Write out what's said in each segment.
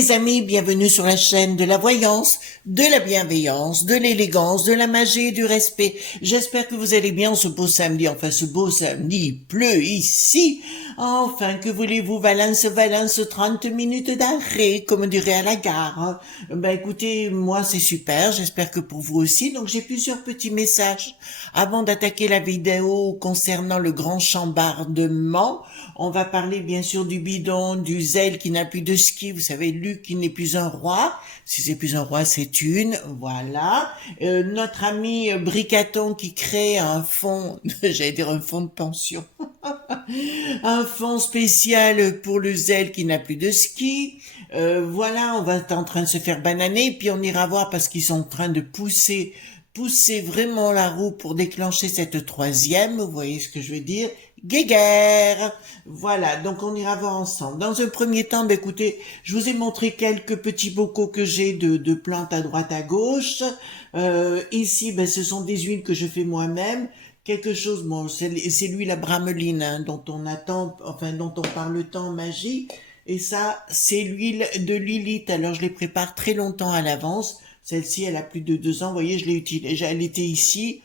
les amis, bienvenue sur la chaîne de la voyance, de la bienveillance, de l'élégance, de la magie et du respect. J'espère que vous allez bien ce beau samedi. Enfin, ce beau samedi, il pleut ici. Enfin, que voulez-vous, Valence, 30 minutes d'arrêt, comme on dirait à la gare. Ben écoutez, moi c'est super, j'espère que pour vous aussi. Donc j'ai plusieurs petits messages. Avant d'attaquer la vidéo concernant le grand chambardement, on va parler bien sûr du bidon, du zèle qui n'a plus de ski. Vous savez, Luc qui n'est plus un roi. Si c'est plus un roi, c'est une. Voilà. Notre ami Bricaton qui crée un fonds, j'allais dire un fonds de pension. Un fonds spécial pour le zèle qui n'a plus de ski. Voilà, on va être en train de se faire bananer, puis on ira voir parce qu'ils sont en train de pousser vraiment la roue pour déclencher cette troisième, vous voyez ce que je veux dire, guéguerre. Voilà, donc on ira voir ensemble. Dans un premier temps, ben écoutez, je vous ai montré quelques petits bocaux que j'ai de plantes à droite à gauche. Ici, ben ce sont des huiles que je fais moi-même. Quelque chose, bon, c'est l'huile à brameline, hein, dont on attend, enfin dont on parle tant en magie. Et ça, c'est l'huile de Lilith. Alors je les prépare très longtemps à l'avance. Celle-ci, elle a plus de 2 ans. Vous voyez, je l'ai utilisée. Elle était ici.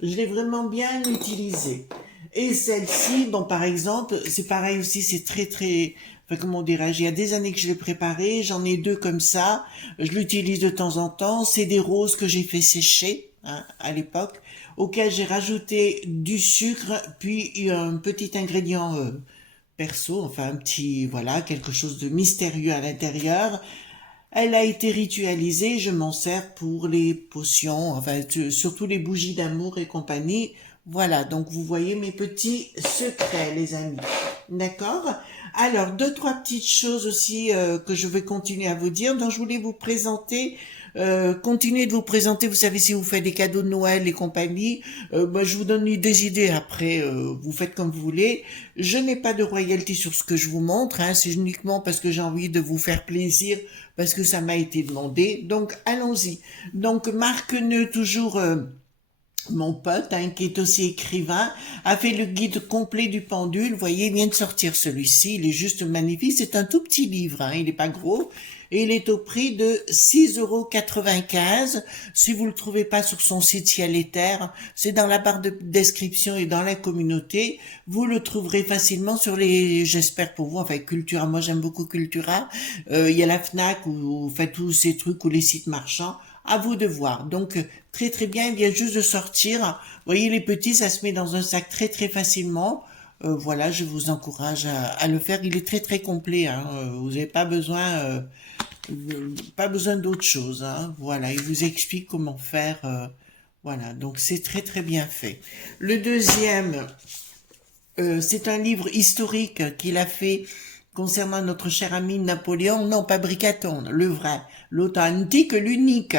Je l'ai vraiment bien utilisée. Et celle-ci, bon, par exemple, c'est pareil aussi. C'est très, enfin, comment dirais-je, il y a des années que je l'ai préparée. J'en ai 2 comme ça. Je l'utilise de temps en temps. C'est des roses que j'ai fait sécher, hein, à l'époque, auquel j'ai rajouté du sucre, puis un petit ingrédient perso, enfin un petit, voilà, quelque chose de mystérieux à l'intérieur. Elle a été ritualisée, je m'en sers pour les potions, enfin surtout les bougies d'amour et compagnie. Voilà, donc vous voyez mes petits secrets, les amis. D'accord? Alors, 2, 3 petites choses aussi que je vais continuer à vous dire, dont je voulais vous présenter. Continuez de vous présenter, vous savez, si vous faites des cadeaux de Noël et compagnie, moi je vous donne des idées après, vous faites comme vous voulez. Je n'ai pas de royalty sur ce que je vous montre, hein, c'est uniquement parce que j'ai envie de vous faire plaisir, parce que ça m'a été demandé, donc allons-y. Donc Marc Neu, toujours... mon pote, hein, qui est aussi écrivain, a fait le guide complet du pendule. Vous voyez, il vient de sortir celui-ci. Il est juste magnifique. C'est un tout petit livre, hein, il n'est pas gros. Et il est au prix de 6,95 €. Si vous le trouvez pas sur son site Ciel et Terre, c'est dans la barre de description et dans la communauté. Vous le trouverez facilement sur les, j'espère pour vous, enfin Cultura. Moi, j'aime beaucoup Cultura. Il y a la Fnac où vous faites tous ces trucs ou les sites marchands. À vous de voir. Donc, très bien, il vient juste de sortir. Vous voyez, les petits, ça se met dans un sac très facilement. Voilà, je vous encourage à le faire. Il est très complet, hein. Vous n'avez pas besoin d'autre chose, hein. Voilà, il vous explique comment faire. Voilà, donc c'est très bien fait. Le deuxième, c'est un livre historique qu'il a fait concernant notre cher ami Napoléon, non pas Bricaton, le vrai, l'authentique, l'unique.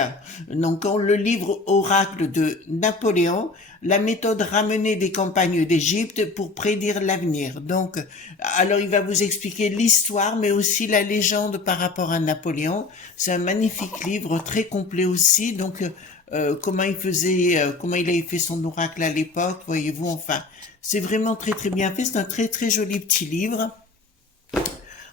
Donc le livre oracle de Napoléon, la méthode ramenée des campagnes d'Égypte pour prédire l'avenir. Donc, alors il va vous expliquer l'histoire, mais aussi la légende par rapport à Napoléon. C'est un magnifique livre, très complet aussi. Donc, comment il faisait, comment il avait fait son oracle à l'époque, voyez-vous, enfin, c'est vraiment très bien fait. C'est un très joli petit livre.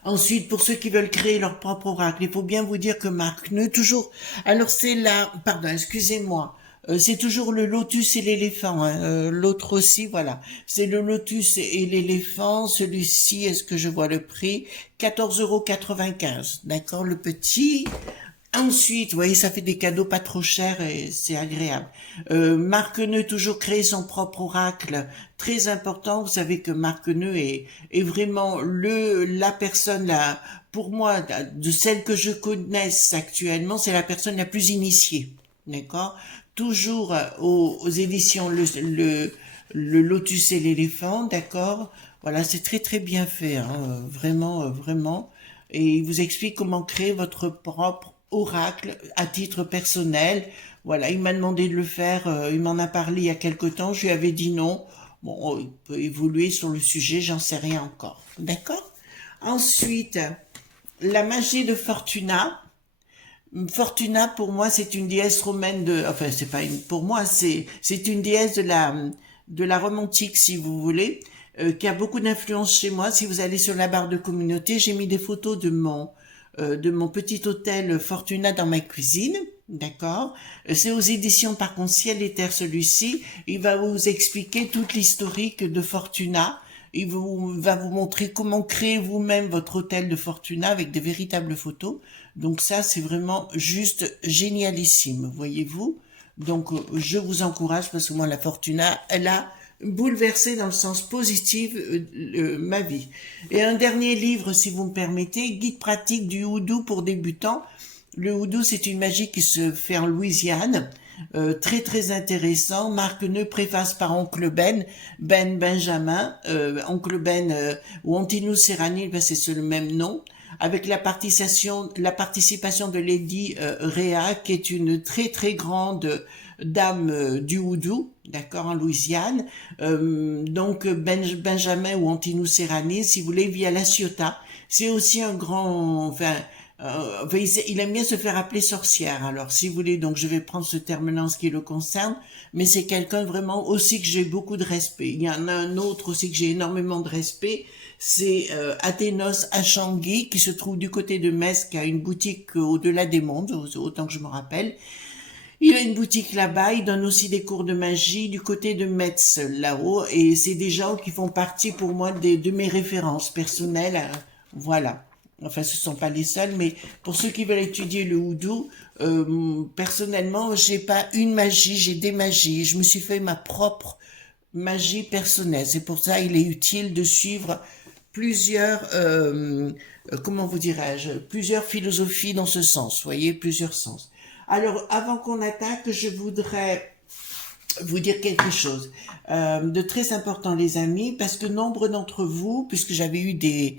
Ensuite, pour ceux qui veulent créer leur propre oracle, il faut bien vous dire que Marc Neu, toujours, alors c'est là, pardon, excusez-moi, c'est toujours le lotus et l'éléphant, hein. L'autre aussi, voilà, c'est le lotus et l'éléphant, celui-ci, est-ce que je vois le prix? 14,95 €, d'accord, le petit. Ensuite, vous voyez, ça fait des cadeaux pas trop chers et c'est agréable. Marc Neu, toujours créer son propre oracle, très important. Vous savez que Marc Neu est vraiment la personne, pour moi, de celle que je connaisse actuellement, c'est la personne la plus initiée. D'accord? Toujours aux éditions le Lotus et l'éléphant, d'accord? Voilà, c'est très bien fait, hein, vraiment. Et il vous explique comment créer votre propre oracle à titre personnel. Voilà, il m'a demandé de le faire, il m'en a parlé il y a quelque temps, je lui avais dit non. Bon, il peut évoluer sur le sujet, j'en sais rien encore. D'accord? Ensuite, la magie de Fortuna. Fortuna, pour moi, c'est une déesse romaine enfin, c'est pas une, pour moi, c'est une déesse de la romantique, si vous voulez, qui a beaucoup d'influence chez moi. Si vous allez sur la barre de communauté, j'ai mis des photos de mon petit hôtel Fortuna dans ma cuisine. D'accord? C'est aux éditions Par contre Ciel et Terre celui-ci. Il va vous expliquer toute l'historique de Fortuna. Va vous montrer comment créer vous-même votre hôtel de Fortuna avec des véritables photos. Donc ça, c'est vraiment juste génialissime, voyez-vous. Donc je vous encourage parce que moi, la Fortuna, elle a bouleversé dans le sens positif ma vie. Et un dernier livre, si vous me permettez, Guide pratique du houdou pour débutants. Le houdou, c'est une magie qui se fait en Louisiane. Très très intéressant. Marc Neu, préface par Oncle Ben Benjamin, Oncle Ben ou Antinous Serrani, ben c'est le même nom, avec la participation de Lady Rhea, qui est une très très grande dame du houdou, d'accord, en Louisiane. Donc Benjamin ou Antinous Serrani, si vous voulez, via La Ciotat. C'est aussi un grand, enfin, il aime bien se faire appeler sorcière. Alors, si vous voulez, donc je vais prendre ce terme-là en ce qui le concerne, mais c'est quelqu'un vraiment aussi que j'ai beaucoup de respect. Il y en a un autre aussi que j'ai énormément de respect, c'est Athénos Achangui, qui se trouve du côté de Metz, qui a une boutique au-delà des mondes, autant que je me rappelle. Il a une boutique là-bas, il donne aussi des cours de magie du côté de Metz, là-haut, et c'est des gens qui font partie pour moi de mes références personnelles, voilà. Enfin, ce sont pas les seuls, mais pour ceux qui veulent étudier le houdou, personnellement, j'ai pas une magie, j'ai des magies. Je me suis fait ma propre magie personnelle. C'est pour ça il est utile de suivre plusieurs, comment vous dirais-je, plusieurs philosophies dans ce sens. Vous voyez, plusieurs sens. Alors, avant qu'on attaque, je voudrais vous dire quelque chose de très important, les amis, parce que nombre d'entre vous, puisque j'avais eu des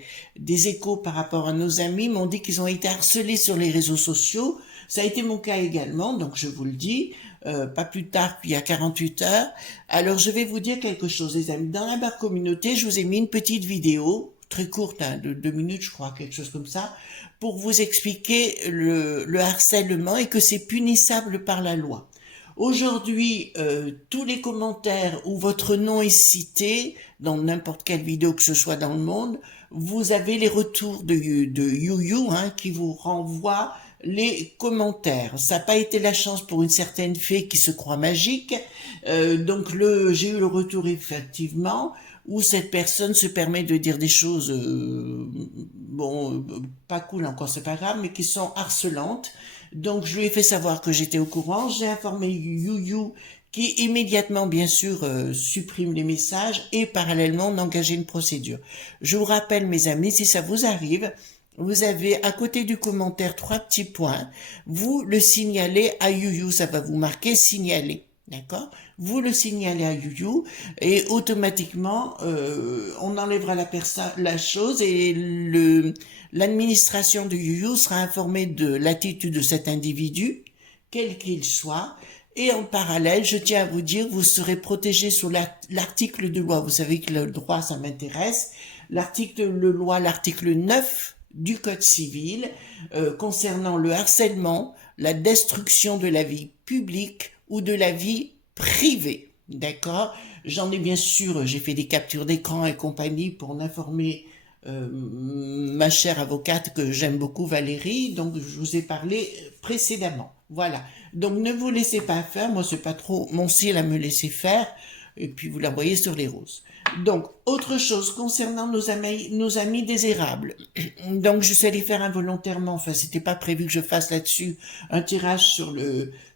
échos par rapport à nos amis, m'ont dit qu'ils ont été harcelés sur les réseaux sociaux. Ça a été mon cas également, donc je vous le dis, pas plus tard qu'il y a 48 heures. Alors je vais vous dire quelque chose, les amis. Dans la barre communauté, je vous ai mis une petite vidéo, très courte, hein, de 2 minutes, je crois, quelque chose comme ça, pour vous expliquer le harcèlement et que c'est punissable par la loi. Aujourd'hui, tous les commentaires où votre nom est cité, dans n'importe quelle vidéo que ce soit dans le monde, vous avez les retours de YouYou, hein, qui vous renvoie les commentaires. Ça n'a pas été la chance pour une certaine fée qui se croit magique. Donc j'ai eu le retour effectivement où cette personne se permet de dire des choses, pas cool encore, c'est pas grave, mais qui sont harcelantes. Donc je lui ai fait savoir que j'étais au courant, j'ai informé YouYou qui immédiatement bien sûr supprime les messages et parallèlement on a engagé une procédure. Je vous rappelle mes amis, si ça vous arrive, vous avez à côté du commentaire 3 petits points, vous le signalez à YouYou, ça va vous marquer signaler. D'accord? Vous le signalez à YouYou et automatiquement on enlèvera la chose et l'administration de YouYou sera informée de l'attitude de cet individu, quel qu'il soit, et en parallèle, je tiens à vous dire, vous serez protégé sous l'article de loi. Vous savez que le droit, ça m'intéresse. L'article 9 du Code civil concernant le harcèlement, la destruction de la vie publique ou de la vie privée. D'accord? J'en ai bien sûr, j'ai fait des captures d'écran et compagnie pour en informer ma chère avocate que j'aime beaucoup, Valérie, donc je vous ai parlé précédemment. Voilà. Donc ne vous laissez pas faire, moi c'est pas trop mon style à me laisser faire, et puis vous la voyez sur les roses. Donc, autre chose concernant nos amis désérables. Donc je suis allée faire involontairement, enfin c'était pas prévu que je fasse là-dessus un tirage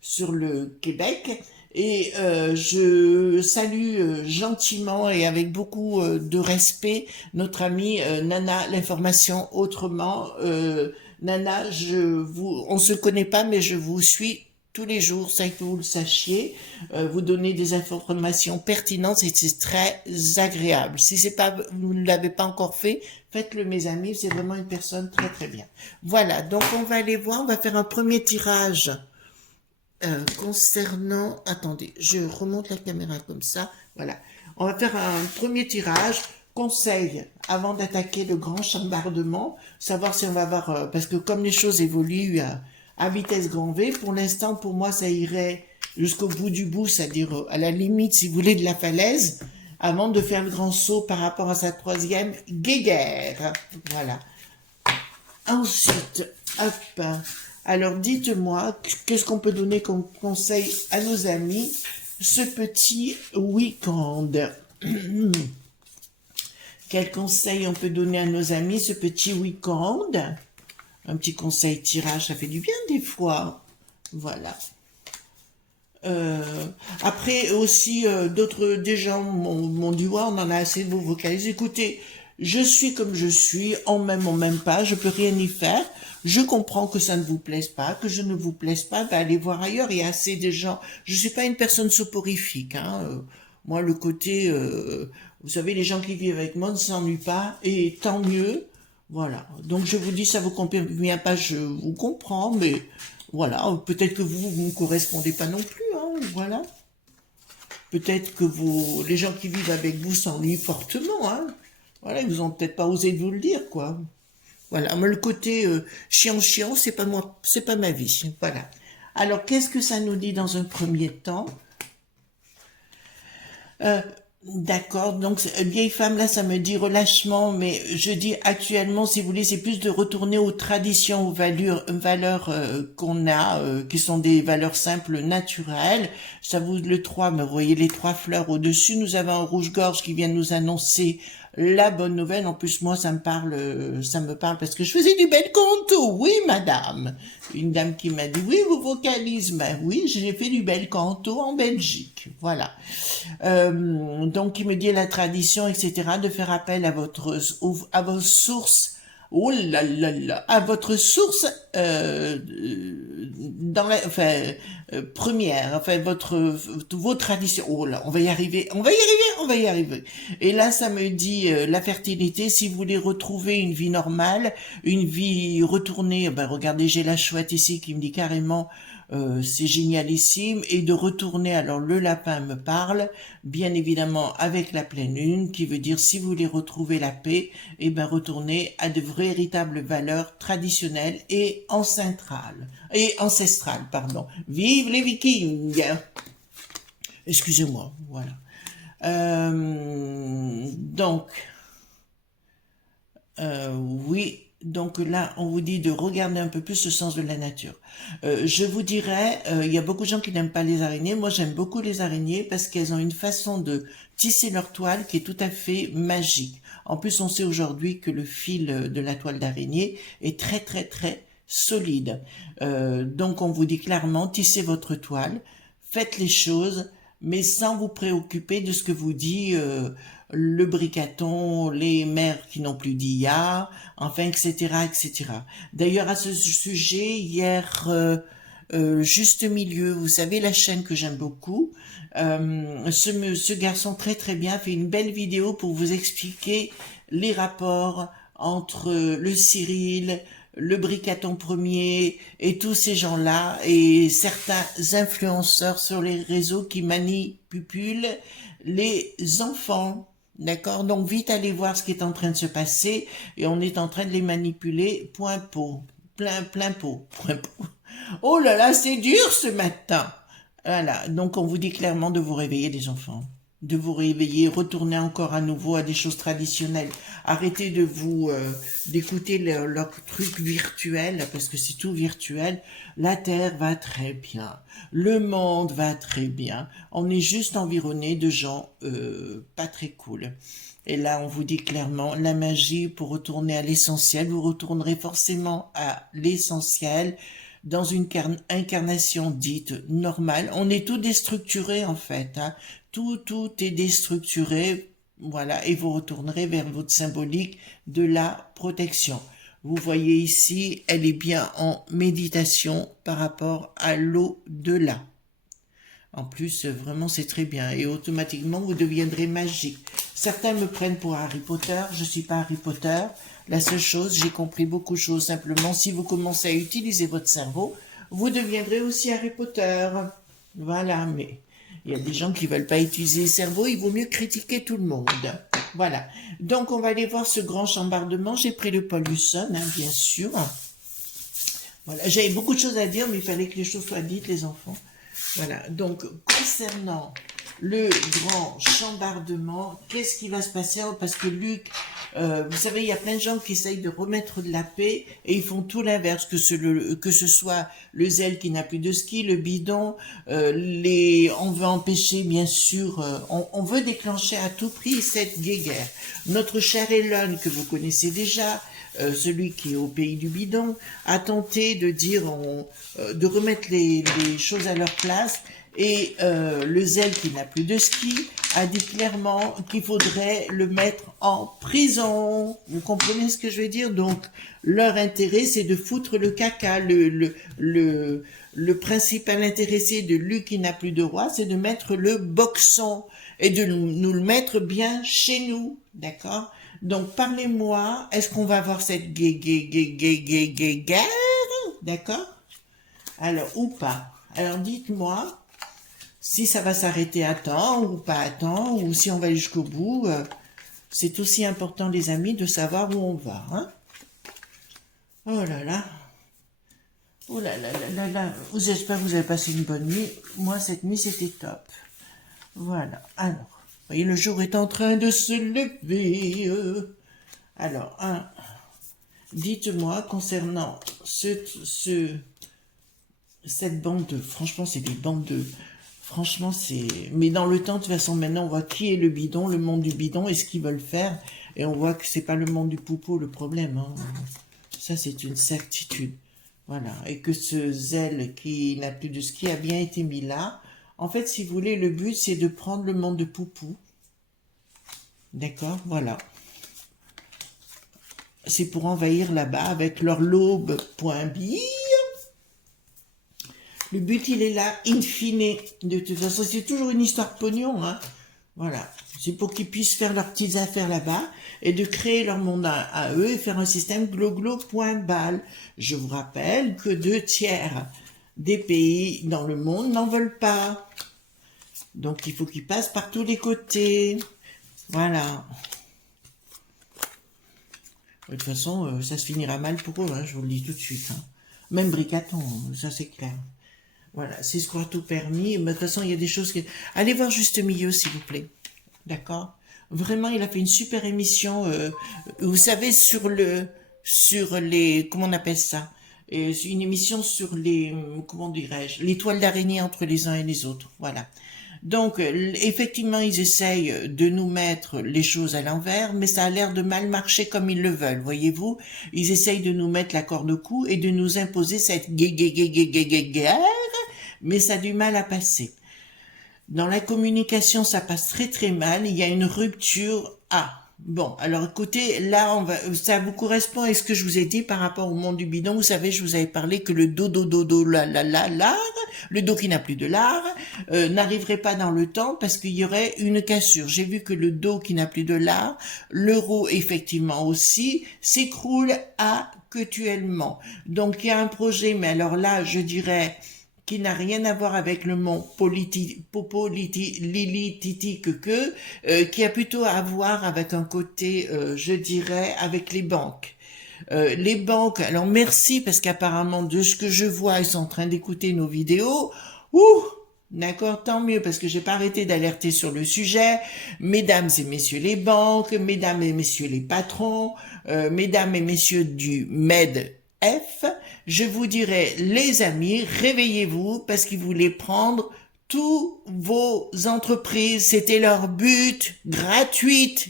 sur le Québec. Et je salue gentiment et avec beaucoup de respect notre amie Nana, l'information autrement. Nana, on se connaît pas, mais je vous suis tous les jours, sans que vous le sachiez. Vous donnez des informations pertinentes et c'est très agréable. Si vous ne l'avez pas encore fait, faites-le mes amis, c'est vraiment une personne très très bien. Voilà, donc on va aller voir, on va faire un premier tirage. Concernant, attendez, je remonte la caméra comme ça, voilà. On va faire un premier tirage, conseil, avant d'attaquer le grand chambardement, savoir si on va avoir, parce que comme les choses évoluent à vitesse grand V, pour l'instant, pour moi, ça irait jusqu'au bout du bout, c'est-à-dire à la limite, si vous voulez, de la falaise, avant de faire le grand saut par rapport à sa troisième guéguerre. Voilà. Ensuite, hop, alors dites-moi, qu'est-ce qu'on peut donner comme conseil à nos amis ce petit week-end? Quel conseil on peut donner à nos amis ce petit week-end? Un petit conseil tirage, ça fait du bien des fois. Voilà. Après aussi, des gens m'ont dit, ouais, on en a assez de vos vocalises. Écoutez, je suis comme je suis, on m'aime pas, je peux rien y faire. Je comprends que ça ne vous plaise pas, que je ne vous plaise pas, bah allez voir ailleurs, il y a assez de gens. Je suis pas une personne soporifique, hein. Moi, le côté, vous savez, les gens qui vivent avec moi ne s'ennuient pas, et tant mieux. Voilà. Donc je vous dis, ça vous convient pas, je vous comprends, mais voilà. Peut-être que vous ne correspondez pas non plus, hein. Voilà. Peut-être que les gens qui vivent avec vous s'ennuient fortement, hein. Voilà, ils vous ont peut-être pas osé de vous le dire, quoi. Voilà. Moi, le côté chiant, c'est pas moi, c'est pas ma vie. Voilà. Alors, qu'est-ce que ça nous dit dans un premier temps? D'accord, donc vieille femme, là, ça me dit relâchement, mais je dis actuellement, si vous voulez, c'est plus de retourner aux traditions, aux valeurs qu'on a, qui sont des valeurs simples, naturelles. Ça vous, le 3, mais vous voyez les 3 fleurs au-dessus. Nous avons un rouge-gorge qui vient nous annoncer la bonne nouvelle. En plus, moi, ça me parle parce que je faisais du bel canto. Oui, madame. Une dame qui m'a dit, oui, vos vocalises. Ben oui, j'ai fait du bel canto en Belgique. Voilà. Donc, il me dit la tradition, etc., de faire appel à vos sources, oh là là là, à votre source première, enfin vos traditions. Oh là, on va y arriver, on va y arriver, on va y arriver. Et là, ça me dit la fertilité. Si vous voulez retrouver une vie normale, une vie retournée, ben regardez, j'ai la chouette ici qui me dit carrément. C'est génialissime, et de retourner, alors le lapin me parle, bien évidemment avec la pleine lune, qui veut dire si vous voulez retrouver la paix, et ben retournez à de véritables valeurs traditionnelles et ancestrales, pardon. Vive les Vikings! Excusez-moi, voilà. Donc, oui. Donc là, on vous dit de regarder un peu plus le sens de la nature. Je vous dirais, il y a beaucoup de gens qui n'aiment pas les araignées. Moi, j'aime beaucoup les araignées parce qu'elles ont une façon de tisser leur toile qui est tout à fait magique. En plus, on sait aujourd'hui que le fil de la toile d'araignée est très, très, très solide. Donc, on vous dit clairement, tissez votre toile, faites les choses, mais sans vous préoccuper de ce que vous dit le bricaton, les mères qui n'ont plus d'IA, enfin, etc., etc. D'ailleurs, à ce sujet, hier, Juste Milieu, vous savez, la chaîne que j'aime beaucoup, ce garçon très très bien fait une belle vidéo pour vous expliquer les rapports entre le Cyril, le Bricaton premier et tous ces gens-là et certains influenceurs sur les réseaux qui manipulent les enfants. D'accord? Donc vite allez voir ce qui est en train de se passer et on est en train de les manipuler point pot. Plein pot. Point pot. Oh là là, c'est dur ce matin. Voilà, donc on vous dit clairement de vous réveiller les enfants. De vous réveiller, retourner encore à nouveau à des choses traditionnelles. Arrêtez de vous d'écouter leur truc virtuel, parce que c'est tout virtuel. La Terre va très bien. Le monde va très bien. On est juste environné de gens pas très cool. Et là, on vous dit clairement, la magie, pour retourner à l'essentiel, vous retournerez forcément à l'essentiel, dans une incarnation dite normale. On est tout déstructuré en fait, hein. Tout est déstructuré, voilà, et vous retournerez vers votre symbolique de la protection. Vous voyez ici, elle est bien en méditation par rapport à l'au-delà. En plus, vraiment, c'est très bien. Et automatiquement, vous deviendrez magique. Certains me prennent pour Harry Potter. Je suis pas Harry Potter. La seule chose, j'ai compris beaucoup de choses. Simplement, si vous commencez à utiliser votre cerveau, vous deviendrez aussi Harry Potter. Voilà, mais il y a des gens qui veulent pas utiliser le cerveau. Il vaut mieux critiquer tout le monde. Voilà. Donc, on va aller voir ce grand chambardement. J'ai pris le Paul Hudson, hein, bien sûr. Voilà. J'avais beaucoup de choses à dire, mais il fallait que les choses soient dites, les enfants. Voilà, donc concernant le grand chambardement, qu'est-ce qui va se passer? Parce que Luc Vous savez, il y a plein de gens qui essayent de remettre de la paix et ils font tout l'inverse, que ce soit le zèle qui n'a plus de ski, le bidon, on veut empêcher, bien sûr, on veut déclencher à tout prix cette guéguerre. Notre cher Elon, que vous connaissez déjà, celui qui est au pays du bidon, a tenté de dire, de remettre les choses à leur place. Et le zèle qui n'a plus de ski a dit clairement qu'il faudrait le mettre en prison. Vous comprenez ce que je veux dire? Donc, leur intérêt, c'est de foutre le caca. Le principal intéressé de lui qui n'a plus de roi, c'est de mettre le boxon et de nous le mettre bien chez nous. D'accord? Donc, parlez-moi, est-ce qu'on va avoir cette guerre? D'accord? Alors, ou pas? Alors, dites-moi si ça va s'arrêter à temps ou pas à temps, ou si on va aller jusqu'au bout. C'est aussi important, les amis, de savoir où on va. Hein? Oh là là. Oh là là là là là. J'espère que vous avez passé une bonne nuit. Moi, cette nuit, c'était top. Voilà. Alors, vous voyez, le jour est en train de se lever. Alors, dites-moi concernant cette bande de... Franchement, c'est des bandes de... Franchement, c'est... Mais dans le temps, de toute façon, maintenant, on voit qui est le bidon, le monde du bidon, et ce qu'ils veulent faire. Et on voit que c'est pas le monde du poupeau le problème. Hein. Ça, c'est une certitude. Voilà. Et que ce zèle qui n'a plus de ski a bien été mis là. En fait, si vous voulez, le but, c'est de prendre le monde de poupou. D'accord? Voilà. C'est pour envahir là-bas avec leur l'aube.bille. Le but, il est là, in fine. De toute façon, c'est toujours une histoire de pognon, hein. Voilà. C'est pour qu'ils puissent faire leurs petites affaires là-bas et de créer leur monde à eux et faire un système glo-glo.bal. Je vous rappelle que 2/3 des pays dans le monde n'en veulent pas. Donc, il faut qu'ils passent par tous les côtés. Voilà. De toute façon, ça se finira mal pour eux, hein, je vous le dis tout de suite. Hein. Même Bricaton, ça c'est clair. Voilà, c'est ce qu'on a tout permis. Mais de toute façon, il y a des choses qui... Allez voir Juste Milieu, s'il vous plaît. D'accord? Vraiment, il a fait une super émission, vous savez, sur les... Comment on appelle ça? Une émission sur les... Comment dirais-je? Les toiles d'araignée entre les uns et les autres. Voilà. Donc, effectivement, ils essayent de nous mettre les choses à l'envers, mais ça a l'air de mal marcher comme ils le veulent, voyez-vous. Ils essayent de nous mettre la corde au cou et de nous imposer cette guerre, mais ça a du mal à passer. Dans la communication, ça passe très très mal, il y a une rupture. Bon, alors écoutez, là, ça vous correspond à ce que je vous ai dit par rapport au monde du bidon. Vous savez, je vous avais parlé que le lard, le dos qui n'a plus de lard, n'arriverait pas dans le temps parce qu'il y aurait une cassure. J'ai vu que le dos qui n'a plus de lard, l'euro effectivement aussi, s'écroule actuellement. Donc il y a un projet, mais alors là, je dirais... qui n'a rien à voir avec le mot qui a plutôt à voir avec un côté, je dirais, avec les banques. Les banques, alors merci, parce qu'apparemment, de ce que je vois, ils sont en train d'écouter nos vidéos. D'accord, tant mieux, parce que j'ai pas arrêté d'alerter sur le sujet. Mesdames et messieurs les banques, mesdames et messieurs les patrons, mesdames et messieurs du MEDF, je vous dirais, les amis, réveillez-vous parce qu'ils voulaient prendre tous vos entreprises. C'était leur but. Gratuite.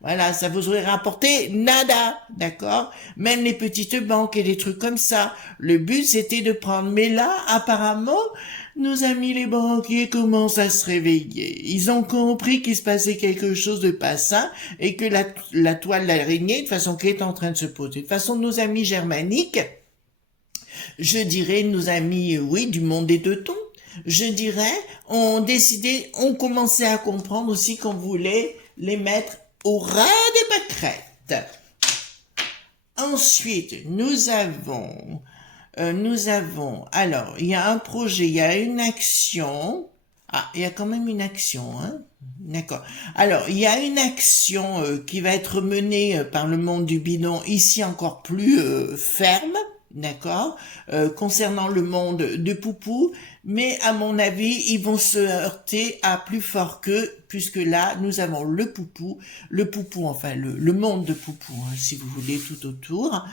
Voilà, ça vous aurait rapporté nada, d'accord? Même les petites banques et des trucs comme ça. Le but, c'était de prendre. Mais là, apparemment, nos amis les banquiers commencent à se réveiller. Ils ont compris qu'il se passait quelque chose de pas sain et que la toile d'araignée, de toute façon, qui est en train de se poser. De toute façon, nos amis germaniques, je dirais nos amis, oui, du monde des teutons, je dirais, ont commencé à comprendre aussi qu'on voulait les mettre au ras des pâquerettes. Ensuite, nous avons, alors, il y a un projet, il y a une action. Il y a quand même une action, hein. D'accord. Alors, il y a une action qui va être menée par le monde du bidon, ici encore plus ferme, d'accord, concernant le monde de Poupou, mais à mon avis, ils vont se heurter à plus fort qu'eux, puisque là, nous avons le Poupou, enfin le monde de Poupou, hein, si vous voulez, tout autour,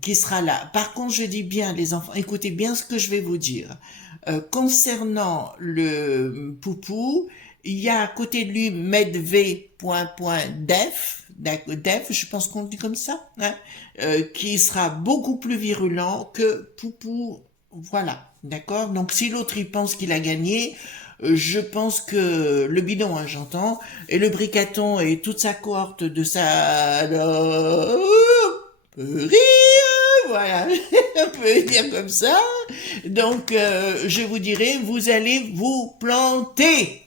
qui sera là. Par contre, je dis bien, les enfants, écoutez bien ce que je vais vous dire. Concernant le Poupou, il y a à côté de lui medv.def, def, je pense qu'on dit comme ça, hein, qui sera beaucoup plus virulent que Poupou. Voilà, d'accord. Donc si l'autre il pense qu'il a gagné, je pense que le bidon, hein, j'entends, et le bricaton et toute sa cohorte de sa peut rire, voilà, on peut dire comme ça. Donc je vous dirais, vous allez vous planter.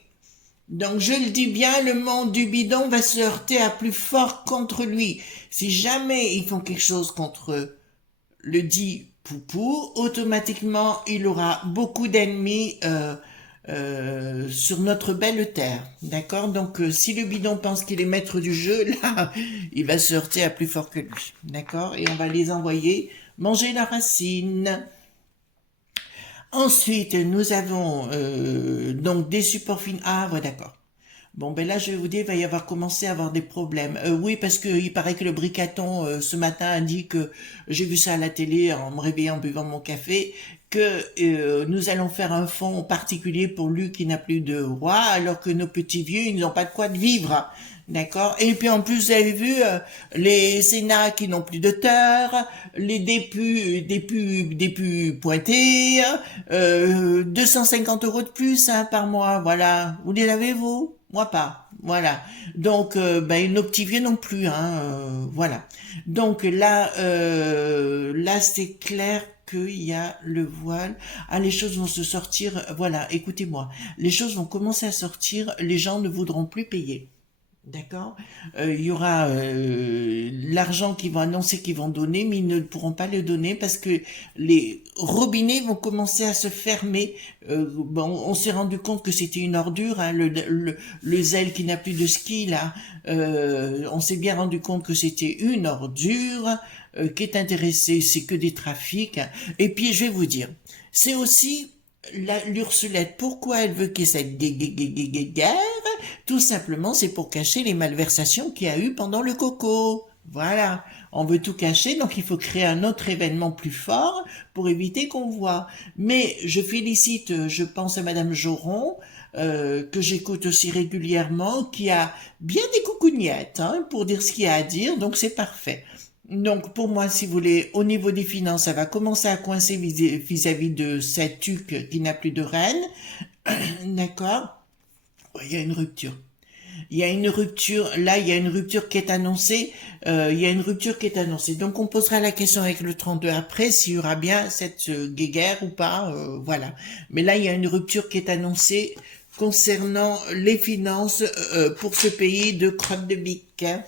Donc je le dis bien, le monde du bidon va se heurter à plus fort contre lui. Si jamais ils font quelque chose contre le dit Poupou, automatiquement il aura beaucoup d'ennemis sur notre belle terre. D'accord. Donc si le bidon pense qu'il est maître du jeu, là, il va se heurter à plus fort que lui. D'accord. Et on va les envoyer manger la racine. Ensuite, nous avons donc des supports fins. Ah, ouais, d'accord. Bon, ben là, je vais vous dire, il va y avoir commencé à avoir des problèmes. Oui, parce que il paraît que le bricaton, ce matin, a dit que j'ai vu ça à la télé en me réveillant, en buvant mon café, que nous allons faire un fonds particulier pour lui qui n'a plus de roi, alors que nos petits vieux, ils n'ont pas de quoi de vivre. D'accord. Et puis en plus, vous avez vu les sénats qui n'ont plus d'auteur, les dépus pointés, 250 € de plus hein, par mois. Voilà. Vous les avez vous? Moi pas. Voilà. Donc, ben nos petits vieux non plus. Hein, voilà. Donc là, c'est clair qu'il y a le voile. Ah, les choses vont se sortir. Voilà. Écoutez-moi. Les choses vont commencer à sortir. Les gens ne voudront plus payer. D'accord. Il y aura l'argent qu'ils vont annoncer qu'ils vont donner, mais ils ne pourront pas le donner parce que les robinets vont commencer à se fermer. Bon, on s'est rendu compte que c'était une ordure, hein, le zèle qui n'a plus de ski là. On s'est bien rendu compte que c'était une ordure qui est intéressée, c'est que des trafics. Et puis je vais vous dire, c'est aussi l'Ursulette, pourquoi elle veut qu'il y ait cette guerre? Tout simplement, c'est pour cacher les malversations qu'il y a eu pendant le coco. Voilà. On veut tout cacher, donc il faut créer un autre événement plus fort pour éviter qu'on voit. Mais je félicite, je pense à Madame Joron, que j'écoute aussi régulièrement, qui a bien des coucougnettes, hein, pour dire ce qu'il y a à dire, donc c'est parfait. Donc pour moi, si vous voulez, au niveau des finances, ça va commencer à coincer vis-à-vis de cette tuque qui n'a plus de reine. D'accord. Il y a une rupture. Il y a une rupture. Là, il y a une rupture qui est annoncée. Il y a une rupture qui est annoncée. Donc on posera la question avec le 32 après s'il y aura bien cette guéguerre ou pas. Voilà. Mais là, il y a une rupture qui est annoncée concernant les finances pour ce pays de crotte de bique. Hein.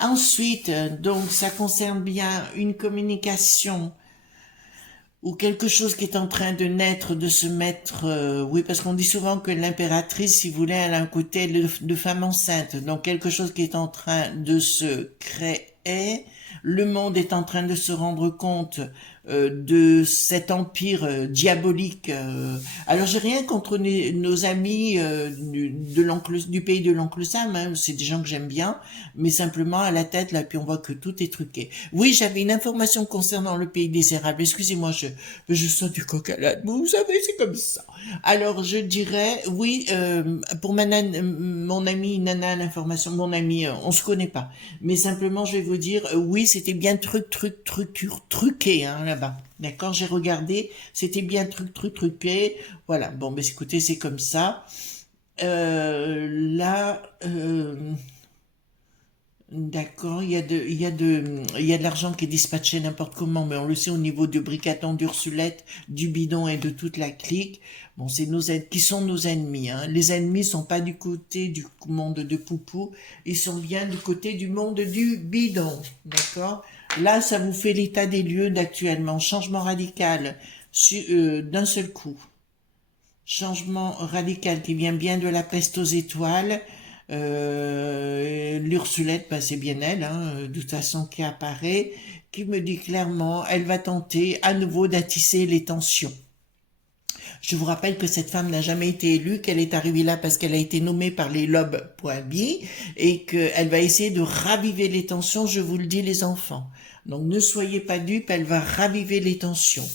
Ensuite, donc ça concerne bien une communication ou quelque chose qui est en train de naître, de se mettre, oui, parce qu'on dit souvent que l'impératrice, si vous voulez, elle a un côté de femme enceinte, donc quelque chose qui est en train de se créer, le monde est en train de se rendre compte de cet empire diabolique. Alors j'ai rien contre nos amis du pays de l'oncle Sam, hein, c'est des gens que j'aime bien, mais simplement à la tête là, puis on voit que tout est truqué. Oui, j'avais une information concernant le pays des érables. Excusez-moi, je sens du coq à l'âne, vous savez, c'est comme ça. Alors je dirais, oui, pour mon ami Nana, l'information, mon ami, on se connaît pas, mais simplement je vais vous dire, oui, c'était bien truqué, hein, là-bas. D'accord, j'ai regardé, c'était bien truqué. Voilà, bon, mais écoutez, c'est comme ça. Là, d'accord, il y a de l'argent qui est dispatché n'importe comment, mais on le sait au niveau du bricaton, d'Ursulette, du bidon et de toute la clique. Bon, c'est qui sont nos ennemis, hein. Les ennemis sont pas du côté du monde de Poupou, ils sont bien du côté du monde du bidon, d'accord? Là, ça vous fait l'état des lieux d'actuellement. Changement radical d'un seul coup. Changement radical qui vient bien de la peste aux étoiles. L'Ursulette, bah, c'est bien elle, hein, de toute façon, qui apparaît, qui me dit clairement, elle va tenter à nouveau d'attisser les tensions. Je vous rappelle que cette femme n'a jamais été élue, qu'elle est arrivée là parce qu'elle a été nommée par les lobes.bi et qu'elle va essayer de raviver les tensions, je vous le dis les enfants. Donc ne soyez pas dupes, elle va raviver les tensions.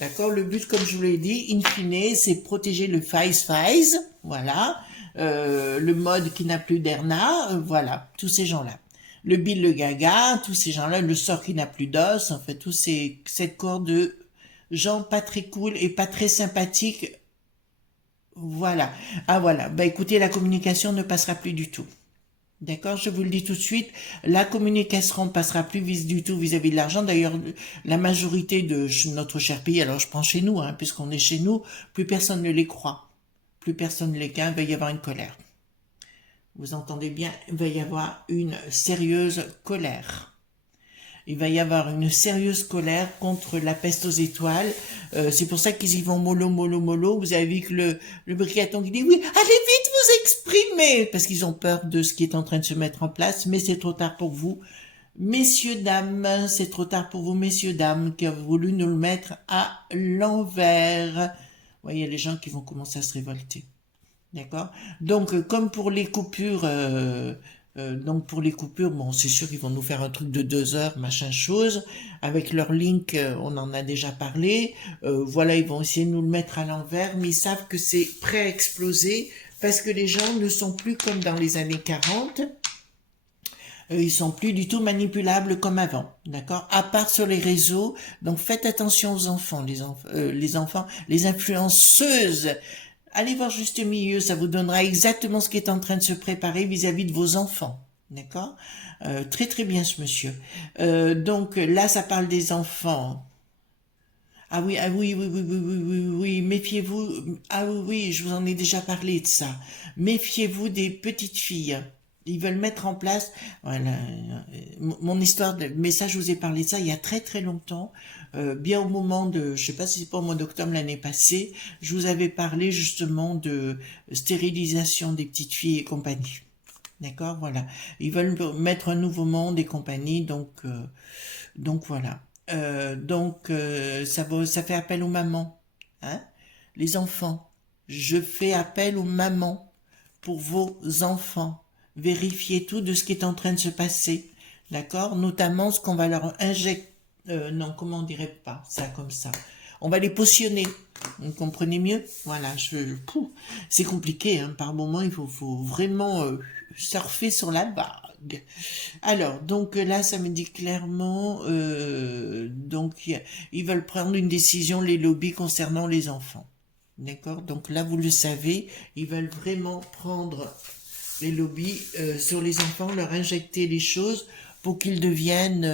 D'accord? Le but, comme je vous l'ai dit, in fine, c'est protéger le Faiz, voilà, le mode qui n'a plus d'Erna, voilà, tous ces gens-là. Le Bill le Gaga, tous ces gens-là, le sort qui n'a plus d'os, en fait, cette corde de gens pas très cool et pas très sympathiques. Voilà. Ah voilà. Bah écoutez, la communication ne passera plus du tout. D'accord, je vous le dis tout de suite, la communication passera plus du tout vis-à-vis de l'argent. D'ailleurs, la majorité de notre cher pays, alors je prends chez nous, hein, puisqu'on est chez nous, plus personne ne les croit. Plus personne ne les croit, il va y avoir une colère. Vous entendez bien, il va y avoir une sérieuse colère. Il va y avoir une sérieuse colère contre la peste aux étoiles. C'est pour ça qu'ils y vont mollo, mollo, mollo. Vous avez vu que le bricaton qui dit oui, allez vite vous exprimer, parce qu'ils ont peur de ce qui est en train de se mettre en place, mais c'est trop tard pour vous. Messieurs, dames, c'est trop tard pour vous, messieurs, dames, qui ont voulu nous le mettre à l'envers. Vous voyez, les gens qui vont commencer à se révolter. D'accord? Donc, comme pour les coupures... bon, c'est sûr qu'ils vont nous faire un truc de 2 heures, machin chose. Avec leur link, on en a déjà parlé. Voilà, ils vont essayer de nous le mettre à l'envers, mais ils savent que c'est prêt à exploser parce que les gens ne sont plus comme dans les années 40. Ils sont plus du tout manipulables comme avant, d'accord? À part sur les réseaux. Donc faites attention aux enfants, les influenceuses. Allez voir Juste Milieu, ça vous donnera exactement ce qui est en train de se préparer vis-à-vis de vos enfants. D'accord? Très très bien ce monsieur. Donc là, ça parle des enfants. Ah oui, oui, méfiez-vous. Ah oui, je vous en ai déjà parlé de ça. Méfiez-vous des petites filles. Ils veulent mettre en place, voilà, mon histoire, mais ça, je vous ai parlé de ça il y a très très longtemps, bien au moment de, je sais pas si c'est pas au mois d'octobre l'année passée, je vous avais parlé justement de stérilisation des petites filles et compagnie. D'accord, voilà. Ils veulent mettre un nouveau monde et compagnie, donc voilà. Ça fait appel aux mamans, hein, les enfants. Je fais appel aux mamans pour vos enfants. Vérifiez tout de ce qui est en train de se passer, d'accord? Notamment ce qu'on va leur injecter. Non, comment on dirait pas ça comme ça? On va les potionner. Vous comprenez mieux? Voilà, c'est compliqué, hein. Par moment, il faut vraiment surfer sur la vague. Alors, donc là, ça me dit clairement, donc ils veulent prendre une décision, les lobbies concernant les enfants. D'accord? Donc là, vous le savez, ils veulent vraiment prendre les lobbies sur les enfants, leur injecter les choses pour qu'ils deviennent,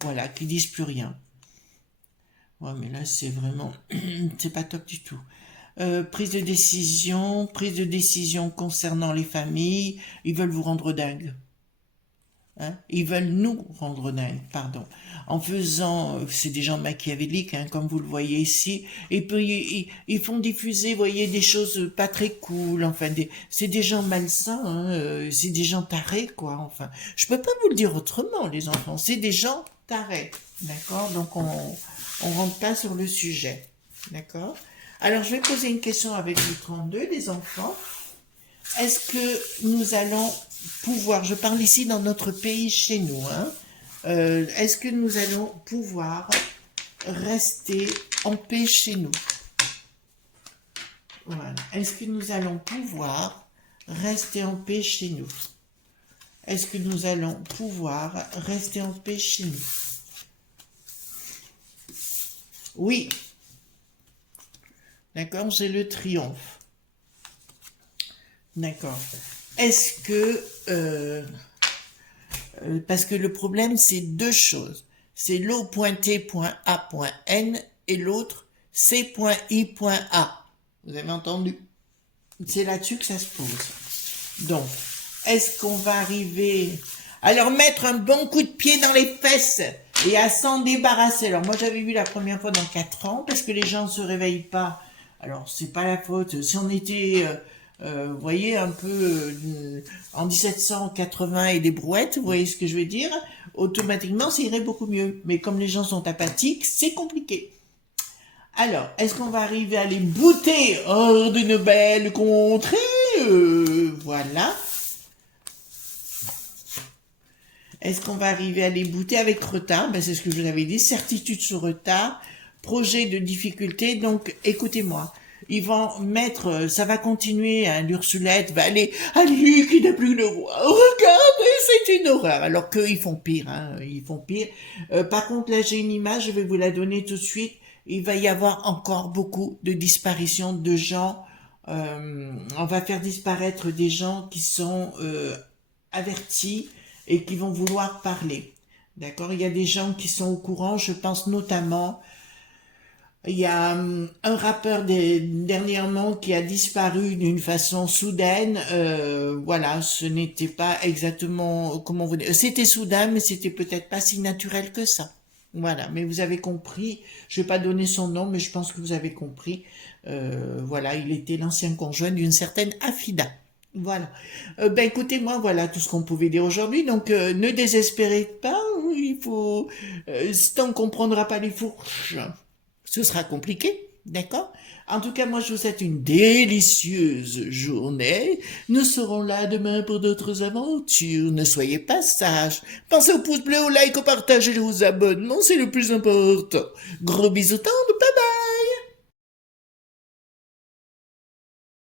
voilà, qu'ils disent plus rien. Ouais, mais là, c'est vraiment, c'est pas top du tout. Prise de décision concernant les familles, ils veulent vous rendre dingue. Hein, ils veulent nous rendre dingue, pardon, en faisant, c'est des gens machiavéliques, hein, comme vous le voyez ici, et puis ils font diffuser, vous voyez, des choses pas très cool, enfin, c'est des gens malsains, hein, c'est des gens tarés, quoi, enfin, je peux pas vous le dire autrement, les enfants, c'est des gens tarés, d'accord, donc on rentre pas sur le sujet, d'accord. Alors, je vais poser une question avec le 32, les enfants. Est-ce que nous allons pouvoir, je parle ici dans notre pays, chez nous, hein, est-ce que nous allons pouvoir rester en paix chez nous? Voilà. Est-ce que nous allons pouvoir rester en paix chez nous? Est-ce que nous allons pouvoir rester en paix chez nous? Oui. D'accord, c'est le triomphe. D'accord. Est-ce que... parce que le problème, c'est deux choses. C'est l'O.T.A.N et l'autre C.I.A. Vous avez entendu? C'est là-dessus que ça se pose. Donc, est-ce qu'on va arriver à leur mettre un bon coup de pied dans les fesses et à s'en débarrasser? Alors, moi, j'avais vu la première fois dans 4 ans, parce que les gens ne se réveillent pas. Alors, c'est pas la faute. Si on était vous voyez, un peu en 1780 et des brouettes, vous voyez ce que je veux dire, automatiquement, ça irait beaucoup mieux. Mais comme les gens sont apathiques, c'est compliqué. Alors, est-ce qu'on va arriver à les bouter hors de nos belles contrées? Voilà. Est-ce qu'on va arriver à les bouter avec retard? Ben, c'est ce que je vous avais dit, certitude sur retard, projet de difficulté. Donc, écoutez-moi. Ils vont mettre, ça va continuer, hein, l'Ursulette va aller, allez, qui n'a plus de roi, regardez, c'est une horreur. Alors qu'eux, ils font pire, hein, ils font pire. Par contre, là, j'ai une image, je vais vous la donner tout de suite. Il va y avoir encore beaucoup de disparitions de gens. On va faire disparaître des gens qui sont avertis et qui vont vouloir parler. D'accord? Il y a des gens qui sont au courant, je pense notamment, il y a un rappeur dernièrement qui a disparu d'une façon soudaine. Voilà, ce n'était pas exactement, comment vous dire, c'était soudain, mais c'était peut-être pas si naturel que ça. Voilà, mais vous avez compris, je vais pas donner son nom, mais je pense que vous avez compris. Voilà, il était l'ancien conjoint d'une certaine Afida. Voilà. Ben écoutez, moi, voilà tout ce qu'on pouvait dire aujourd'hui. Donc, ne désespérez pas. Il faut, tant qu'on prendra pas les fourches, ce sera compliqué. D'accord? En tout cas, moi, je vous souhaite une délicieuse journée. Nous serons là demain pour d'autres aventures. Ne soyez pas sages. Pensez au pouce bleu, au like, au partage et aux abonnements. C'est le plus important. Gros bisous tendres. Bye bye.